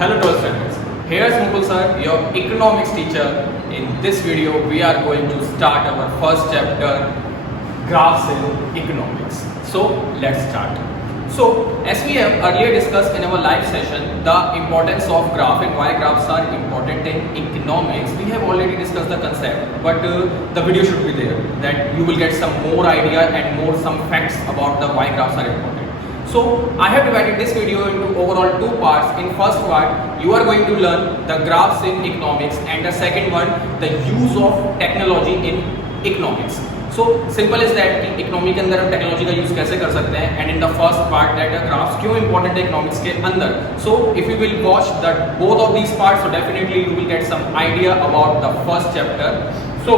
Hello 12th standards. Here is Mukul sir, your economics teacher. In this video, we are going to start our first chapter, graphs in economics. So let's start. So as we have earlier discussed in our live session, the importance of graph and why graphs are important in economics, we have already discussed the concept, but the video should be there that you will get some more idea and some facts about the why graphs are important. So I have divided this video into overall two parts. In first part, you are going to learn the graphs in economics, and the second one, the use of technology in economics. So simple is that कि economy के अंदर हम technology का use कैसे कर सकते हैं, and in the first part that graphs क्यों इंपॉर्टेंट है इकोनॉमिक्स के अंदर. So if you will watch that both of these parts, so definitely you will get some idea about the first chapter. So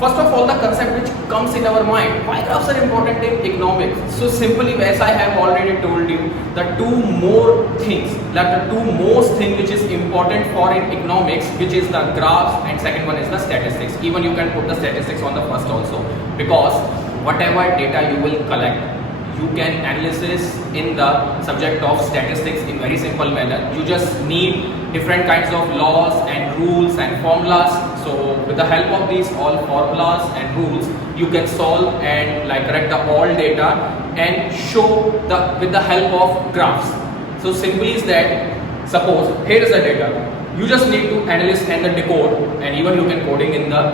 first of all, the concept which comes in our mind, why graphs are important in economics. So simply, as I have already told you, the two most thing which is important for in economics, which is the graphs, and second one is the statistics. Even you can put the statistics on the first also, because whatever data you will collect, you can analysis in the subject of statistics in very simple manner. You just need different kinds of laws and rules and formulas. So with the help of these all formulas and rules, you can solve and correct the all data and show with the help of graphs. So simply is that, suppose here is the data. You just need to analyze and the decode, and even you can coding in the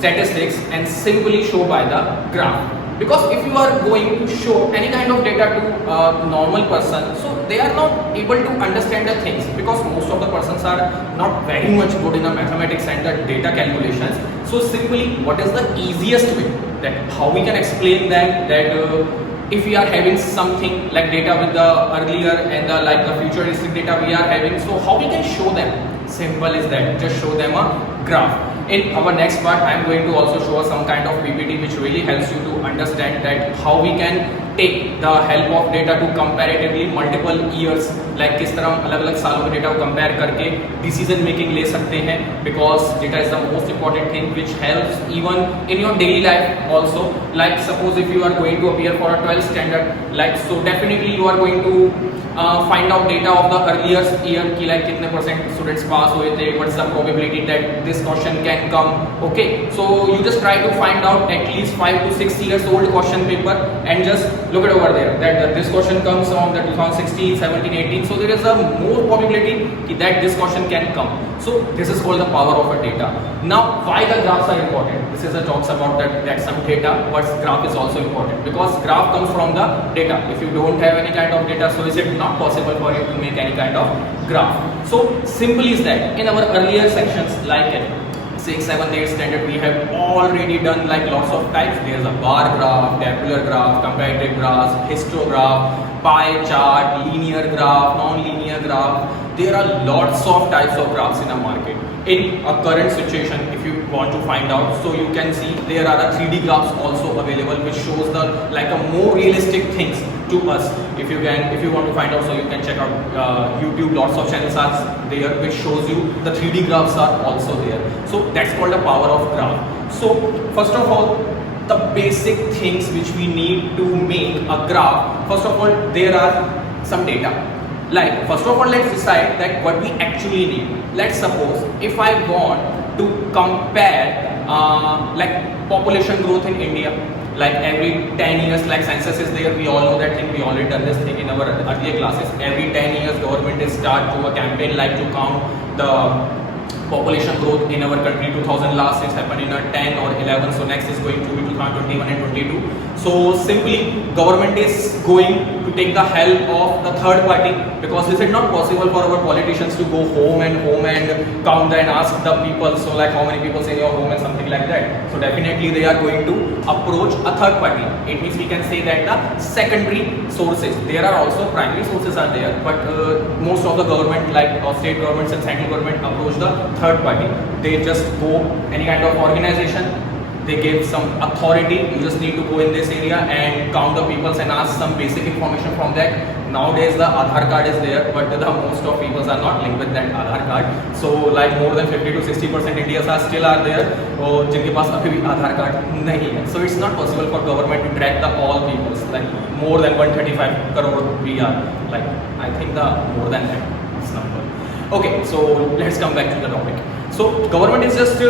statistics and simply show by the graph. Because if you are going to show any kind of data to a normal person, so they are not able to understand the things, because most of the persons are not very much good in the mathematics and the data calculations. So simply, what is the easiest way that how we can explain them that if we are having something like data with the earlier and the futuristic data we are having, so how we can show them? Simple is that, just show them a graph. In our next part, I am going to also show some kind of PPT which really helps you to understand that how we can take the help of data to comparatively multiple years, like किस तरह हम अलग-अलग सालों में data को compare करके decision making ले सकते हैं, because data is the most important thing which helps even in your daily life also. Like suppose if you are going to appear for a 12th standard, so definitely you are going to find out data of the earlier year की कितने % students pass हुए थे, what's the probability that this question can come. Okay, so you just try to find out at least 5 to 6 years old question paper and just look it over there that this question comes from the 2016, 17, 18. So there is a more probability that this question can come. So this is called the power of a data. Now why the graphs are important? This is a talks about that some data, but graph is also important because graph comes from the data. If you don't have any kind of data, so is it not possible for you to make any kind of graph. So simple is that in our earlier sections like 6, 7, 8 standard, we have already done lots of types. There's a bar graph, tabular graph, comparative graphs, histograph, pie chart, linear graph, non-linear graph. There are lots of types of graphs in the market. In a current situation, if you want to find out, so you can see there are 3D graphs also available which shows the a more realistic things to us. If you want to find out, so you can check out YouTube. Lots of channels are there which shows you the 3D graphs are also there. So that's called the power of graph. So first of all, the basic things which we need to make a graph. First of all, there are some data. First of all, let's decide that what we actually need. Let's suppose if I want to compare population growth in India, every 10 years, census is there, we all know that thing, we already done this thing in our earlier classes. Every 10 years government is start to a campaign to count the population growth in our country. 2000 last is happened in a 10 or 11, so next is going to be 2021 and 22. So simply government is going to take the help of the third party, because is it not possible for our politicians to go home and count and ask the people, so how many people say your home and something like that. So definitely they are going to approach a third party. It means we can say that the secondary sources, there are also primary sources are there, but most of the government state governments and central government approach the third party. They just go any kind of organization, they give some authority, you just need to go in this area and count the peoples and ask some basic information from that. Nowadays the Aadhaar card is there, but the most of people are not linked with that Aadhaar card. So more than 50 to 60% Indians are still there जिनके पास अभी भी Aadhaar card नहीं है. So it's not possible for government to track the all peoples, more than 135 crore we are, I think the more than that this number. Okay, so let's come back to the topic. So government is just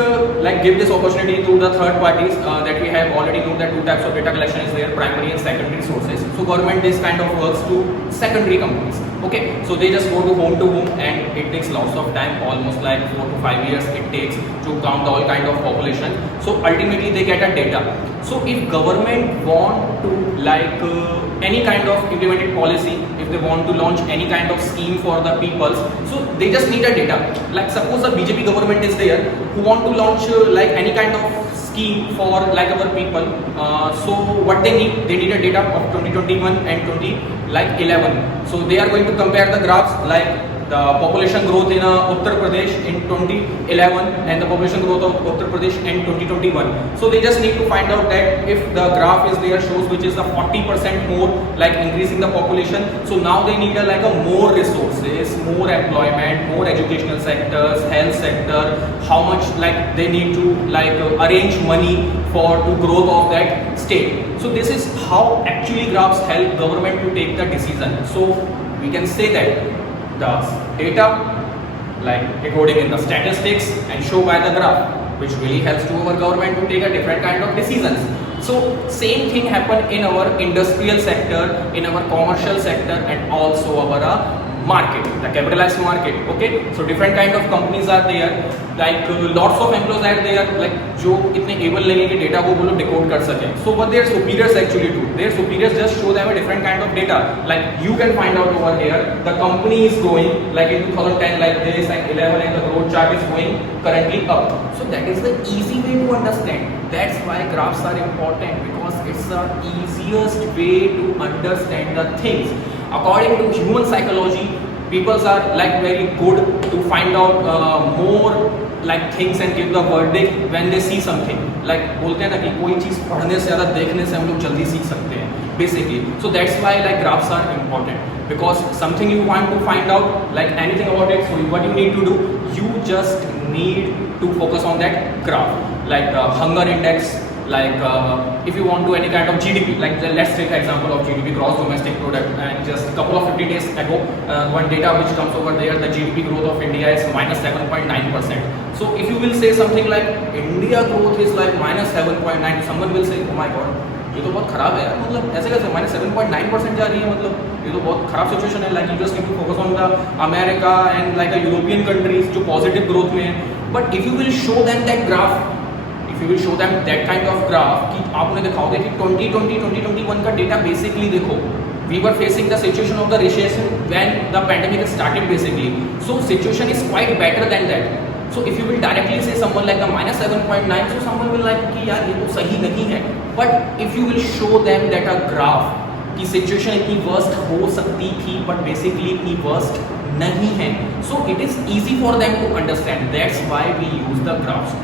like give this opportunity to the third parties that we have already known that two types of data collection is there, primary and secondary sources. So government this kind of works to secondary companies. Okay, so they just go to home and it takes lots of time, almost like 4 to 5 years it takes to count all kind of population. So ultimately they get a data. So if government want to like any kind of implemented policy, if they want to launch any kind of scheme for the peoples, so they just need a data. Like suppose the BJP government is there who want to launch like any kind of scheme for like our people, so what they need a data of 2021 and 2011. So they are going to compare the graphs like the population growth in Uttar Pradesh in 2011 and the population growth of Uttar Pradesh in 2021. So they just need to find out that if the graph is there shows which is the 40% more like increasing the population. So now they need like a more resources, more employment, more educational sectors, health sector, how much like they need to like arrange money for to growth of that state. So this is how actually graphs help government to take the decision. So we can say that the data like recording in the statistics and show by the graph, which really helps to our government to take a different kind of decisions. So same thing happen in our industrial sector, in our commercial sector, and also our market, the capitalized market. Okay, so different kind of companies are there, like lots of employees are there, like जो इतने able नहीं है कि data को वो लोग decode कर सकें. So what their superiors actually do, their superiors just show them a different kind of data. Like you can find out over here, the company is growing like in 2010 like this and 11 and the growth chart is going currently up. So that is the easy way to understand. That's why graphs are important, because it's the easiest way to understand the things. According to human psychology, people are like very good to find out more like things and give the verdict when they see something. Like बोलते हैं ना कि कोई चीज़ पढ़ने से ज़्यादा देखने से हम लोग जल्दी सीख सकते हैं basically. So that's why like graphs are important, because something you want to find out like anything about it. So what you need to do, you just need to focus on that graph, like hunger index. Like if you want to any kind of GDP, like let's take the example of GDP, gross domestic product, and just a couple of 50 days ago one data which comes over there, the GDP growth of India is -7.9%. So if you will say something like India growth is like -7.9, someone will say oh my god, ये तो बहुत खराब है यार, मतलब ऐसे कैसे -7.9% जा रही है, मतलब ये तो बहुत खराब सिचुएशन है. Like you just need to focus on the America and like European countries जो पॉजिटिव ग्रोथ में है. But if you will show them that graph, if you will show them that kind of graph कि आप उन्हें दिखाओगे कि 2020-2021 का data basically देखो, we were facing the situation of the recession when the pandemic started basically. So situation is quite better than that. So if you will directly say someone like a -7.9, so someone will like कि यार ये तो सही नहीं है. But if you will show them that a graph कि situation इतनी worst हो सकती थी but basically इतनी worst नहीं है, so it is easy for them to understand. That's why we use the graphs.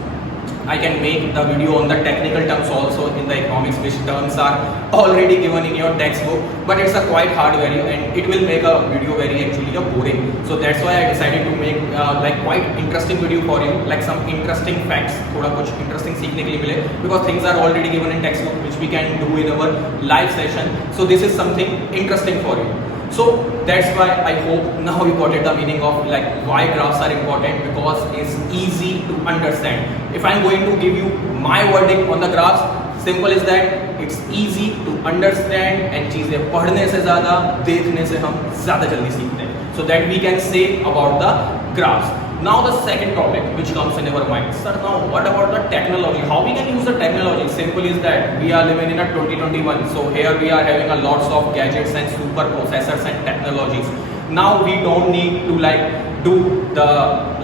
I can make the video on the technical terms also in the economics, which terms are already given in your textbook, but it's a quite hard value and it will make a video very actually boring. So that's why I decided to make like quite interesting video for you, like some interesting facts, थोड़ा कुछ interesting सीखने के लिए मिले, because things are already given in textbook which we can do in our live session. So this is something interesting for you. So that's why I hope now you got it, the meaning of like why graphs are important, because it's easy to understand. If I'm going to give you my verdict on the graphs, simple is that it's easy to understand and चीजें पढ़ने से ज़्यादा देखने से हम ज़्यादा जल्दी सीखते हैं. So that we can say about the graphs. Now the second topic which comes in our mind, sir, now what about the technology? How we can use the technology? Simple is that we are living in a 2021. So here we are having a lots of gadgets and super processors and technologies. Now we don't need to like do the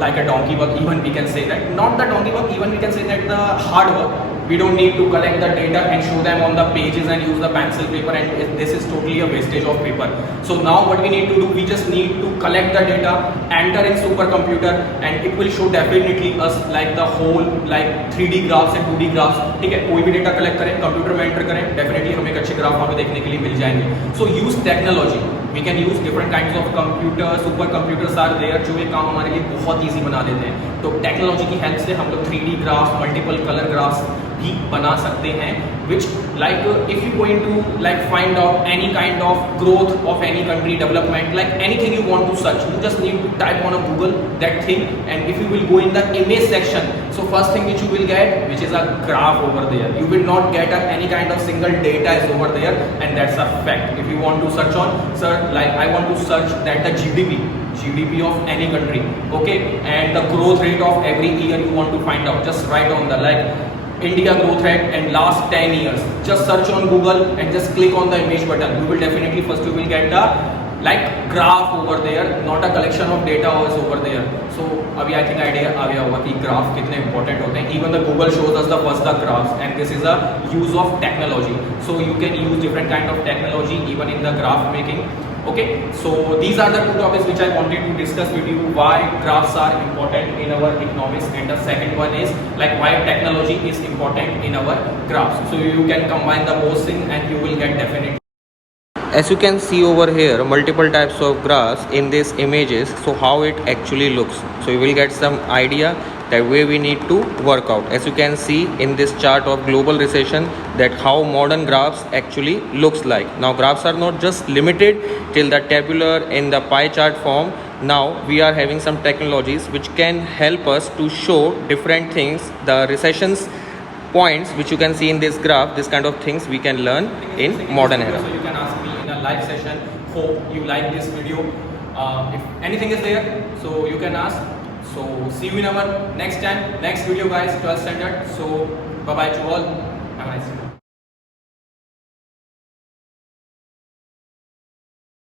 like a donkey work. Even we can say that not the donkey work. Even we can say that the hard work. We don't need to collect the data and show them on the pages and use the pencil paper, and this is totally a wastage of paper. So now what we need to do, we just need to collect the data, enter in supercomputer, and it will show definitely us like the whole like 3D graphs and 2D graphs. ठीक है, कोई भी data collect करें, computer में enter करें, definitely हमें एक अच्छे ग्राफ वहाँ पे देखने के लिए मिल जाएंगे. So use technology. We can use different kinds of computers, super computers are there जो ये काम हमारे लिए बहुत easy बना देते हैं. तो टेक्नोलॉजी की हेल्प से हम लोग 3D graphs, multiple colour graphs भी बना सकते हैं, which like if you going to like find out any kind of growth of any country development, like anything you want to search, you just need to type on a Google that thing, and if you will go in the image section, so first thing which you will get, which is a graph over there. You will not get any kind of single data is over there, and that's a fact. If you want to search on, sir, like I want to search that the GDP of any country, okay, and the growth rate of every year you want to find out, just write on the like India growth rate and last 10 years, just search on Google and just click on the image button. You will definitely first you will get the like graph over there, not a collection of data is over there. So अभी I think idea आ गया होगा कि graph कितने important होते हैं. Even the Google shows us the first the graphs, and this is a use of technology. So you can use different kind of technology even in the graph making. Okay, so these are the two topics which I wanted to discuss with you, why graphs are important in our economics, and the second one is like why technology is important in our graphs. So you can combine the both things and you will get definitely. As you can see over here, multiple types of graphs in these images, so how it actually looks, so you will get some idea that way we need to work out. As you can see in this chart of global recession, that how modern graphs actually looks like. Now graphs are not just limited till the tabular in the pie chart form. Now we are having some technologies which can help us to show different things, the recessions points which you can see in this graph. This kind of things we can learn in modern era. So you can ask me in a live session. Hope you like this video. If anything is there, so you can ask. So see you in our next time, next video guys, 12th standard. So bye bye to all. Have a nice day.